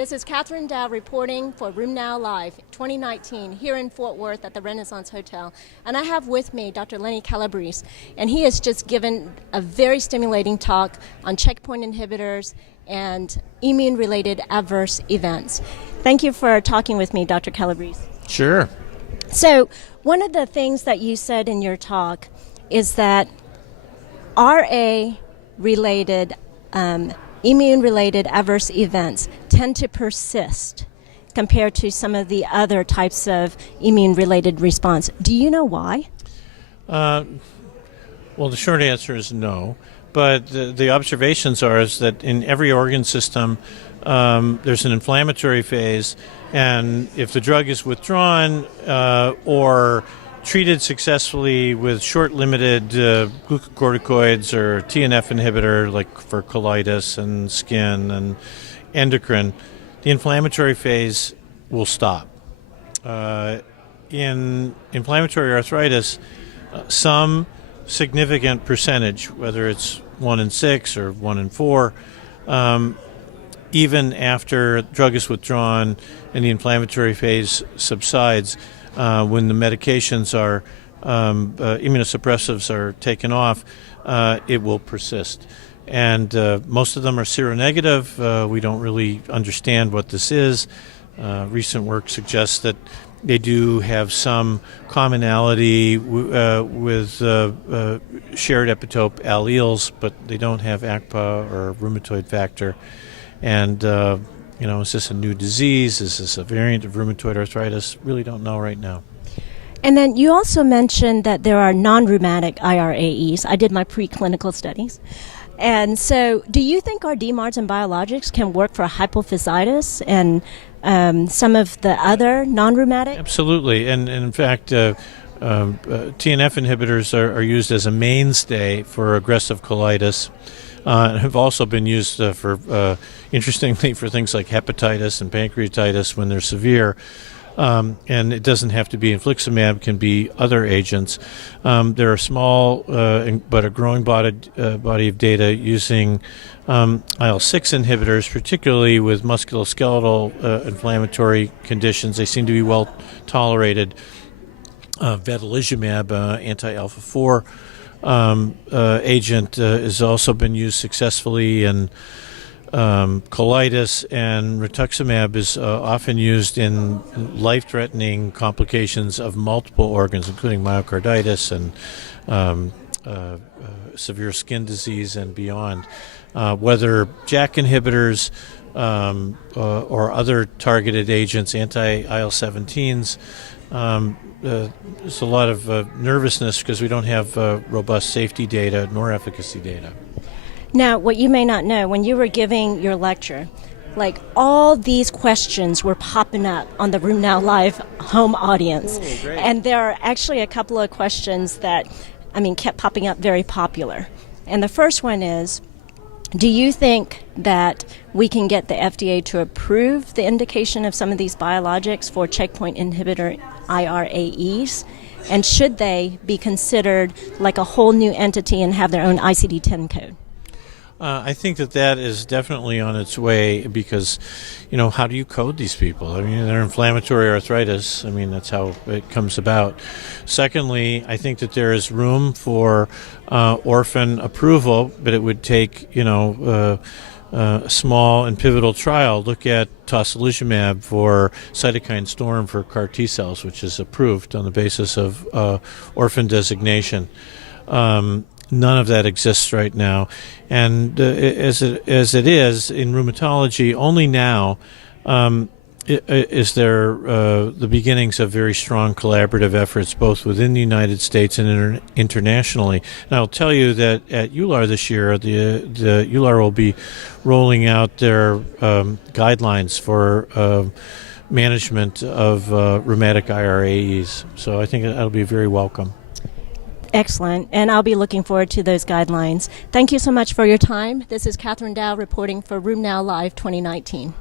This is Catherine Dow reporting for Rheumnow Live 2019 here in Fort Worth at the Renaissance Hotel. And I have with me Dr. Lenny Calabrese, and he has just given a very stimulating talk on checkpoint inhibitors and immune-related adverse events. Thank you for talking with me, Dr. Calabrese. Sure. So one of the things that you said in your talk is that RA-related immune-related adverse events tend to persist compared to some of the other types of immune-related response. Do you know why? Well, the short answer is no. But the observations are is that in every organ system, there's an inflammatory phase, and if the drug is withdrawn or treated successfully with short-limited glucocorticoids or TNF inhibitor, like for colitis and skin and endocrine, the inflammatory phase will stop. In inflammatory arthritis, some significant percentage, whether it's 1 in 6 or 1 in 4, even after drug is withdrawn and the inflammatory phase subsides, when the medications are immunosuppressives are taken off, it will persist. And most of them are seronegative. We don't really understand what this is. Recent work suggests that they do have some commonality with shared epitope alleles, but they don't have ACPA or rheumatoid factor. And is this a new disease? Is this a variant of rheumatoid arthritis? Really don't know right now. And then you also mentioned that there are non-rheumatic iRAEs. I did my preclinical studies. And so do you think our DMARDs and biologics can work for hypophysitis and some of the other non-rheumatic? Absolutely. And in fact, TNF inhibitors are used as a mainstay for aggressive colitis. And have also been used interestingly, for things like hepatitis and pancreatitis when they're severe. And it doesn't have to be infliximab; it can be other agents. There are small but a growing body of data using IL-6 inhibitors, particularly with musculoskeletal inflammatory conditions. They seem to be well tolerated. Vedolizumab, anti-alpha-4 agent, has also been used successfully in colitis, and rituximab is often used in life-threatening complications of multiple organs, including myocarditis and severe skin disease and beyond. Whether JAK inhibitors or other targeted agents, anti-IL-17s, there's a lot of nervousness because we don't have robust safety data nor efficacy data. Now, what you may not know, when you were giving your lecture, like all these questions were popping up on the Rheumnow Live home audience. Oh, great. And there are actually a couple of questions that, kept popping up, very popular. And the first one is, do you think that we can get the FDA to approve the indication of some of these biologics for checkpoint inhibitor iRAEs? And should they be considered like a whole new entity and have their own ICD-10 code? I think that is definitely on its way because, how do you code these people? They're inflammatory arthritis. That's how it comes about. Secondly, I think that there is room for orphan approval, but it would take, a small and pivotal trial. Look at tocilizumab for cytokine storm for CAR T cells, which is approved on the basis of orphan designation. None of that exists right now, and as it is in rheumatology, only now is there the beginnings of very strong collaborative efforts, both within the United States and internationally. And I'll tell you that at EULAR this year, the EULAR will be rolling out their guidelines for management of rheumatic iRAEs. So I think that'll be very welcome. Excellent, and I'll be looking forward to those guidelines. Thank you so much for your time. This is Catherine Dow reporting for Rheumnow Live 2019.